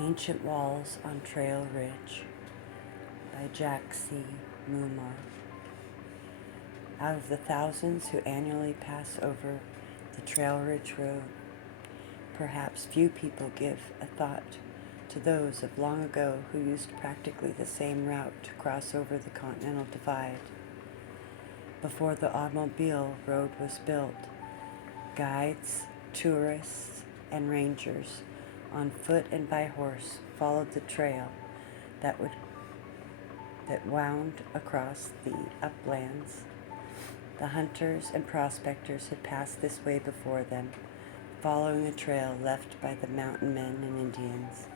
Ancient Walls on Trail Ridge by Jack C. Mumar. Out of the thousands who annually pass over the Trail Ridge Road, perhaps few people give a thought to those of long ago who used practically the same route to cross over the Continental Divide. Before the automobile road was built, guides, tourists, and rangers on foot and by horse followed the trail that wound across the uplands. The hunters and prospectors had passed this way before them, following a trail left by the mountain men and Indians,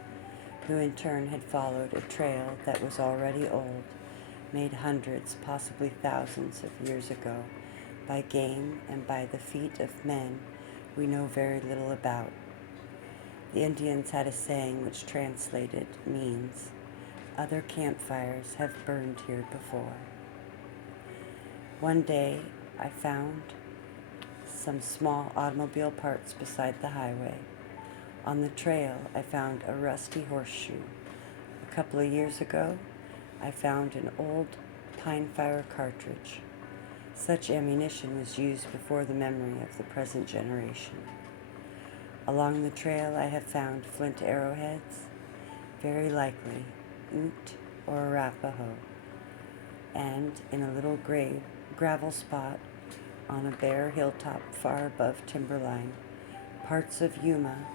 who in turn had followed a trail that was already old, made hundreds, possibly thousands of years ago, by game and by the feet of men we know very little about. The Indians had a saying which translated means, "Other campfires have burned here before." One day I found some small automobile parts beside the highway. On the trail I found a rusty horseshoe. A couple of years ago I found an old pine fire cartridge. Such ammunition was used before the memory of the present generation. Along the trail I have found flint arrowheads, very likely Ute or Arapaho, and in a little gravel spot on a bare hilltop far above timberline, parts of Yuma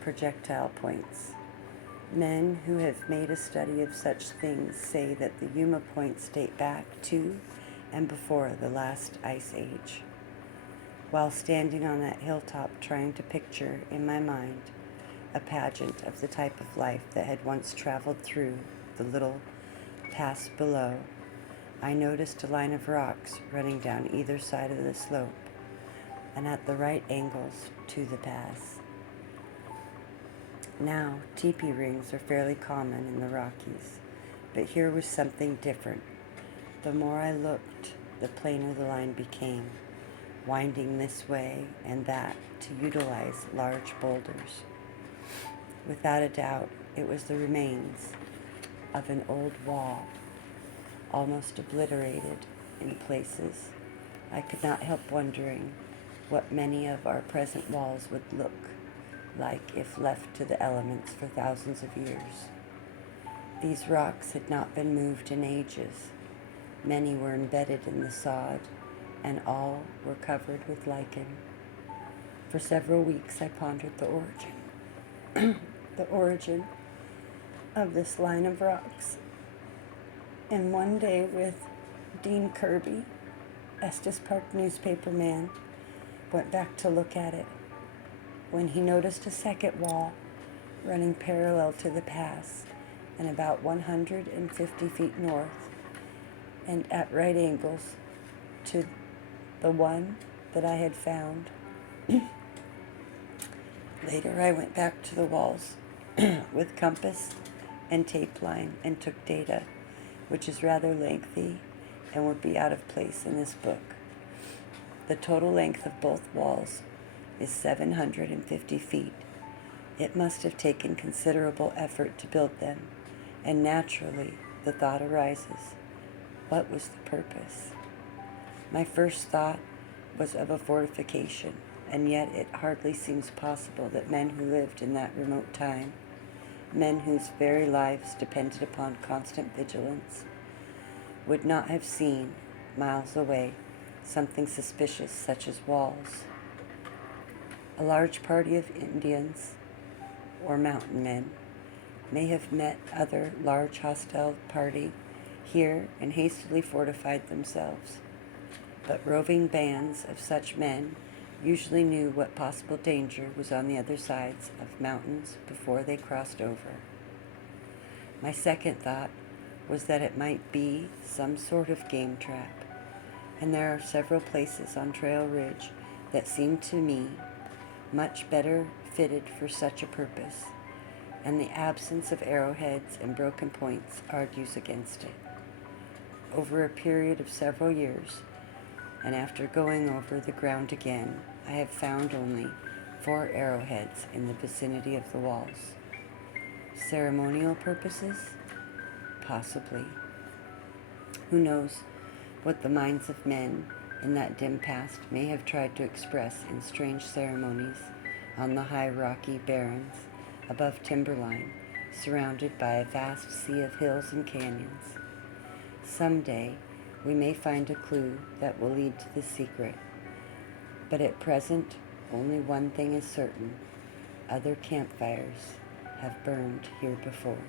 projectile points. Men who have made a study of such things say that the Yuma points date back to and before the last ice age. While standing on that hilltop trying to picture in my mind a pageant of the type of life that had once traveled through the little pass below, I noticed a line of rocks running down either side of the slope and at the right angles to the pass. Now, teepee rings are fairly common in the Rockies, but here was something different. The more I looked, the plainer the line became, winding this way and that to utilize large boulders. Without a doubt, it was the remains of an old wall, almost obliterated in places. I could not help wondering what many of our present walls would look like if left to the elements for thousands of years. These rocks had not been moved in ages. Many were embedded in the sod, and all were covered with lichen. For several weeks I pondered the origin of this line of rocks. And one day with Dean Kirby, Estes Park newspaper man, went back to look at it when he noticed a second wall running parallel to the pass and about 150 feet north and at right angles to the one that I had found. Later I went back to the walls with compass and tape line and took data, which is rather lengthy and would be out of place in this book. The total length of both walls is 750 feet. It must have taken considerable effort to build them, and naturally the thought arises, what was the purpose? My first thought was of a fortification, and yet it hardly seems possible that men who lived in that remote time, men whose very lives depended upon constant vigilance, would not have seen, miles away, something suspicious such as walls. A large party of Indians or mountain men may have met other large hostile party here and hastily fortified themselves. But roving bands of such men usually knew what possible danger was on the other sides of mountains before they crossed over. My second thought was that it might be some sort of game trap, and there are several places on Trail Ridge that seem to me much better fitted for such a purpose, and the absence of arrowheads and broken points argues against it. Over a period of several years, and after going over the ground again, I have found only 4 arrowheads in the vicinity of the walls. Ceremonial purposes? Possibly. Who knows what the minds of men in that dim past may have tried to express in strange ceremonies on the high rocky barrens above timberline, surrounded by a vast sea of hills and canyons. Someday we may find a clue that will lead to the secret, but at present only one thing is certain: other campfires have burned here before.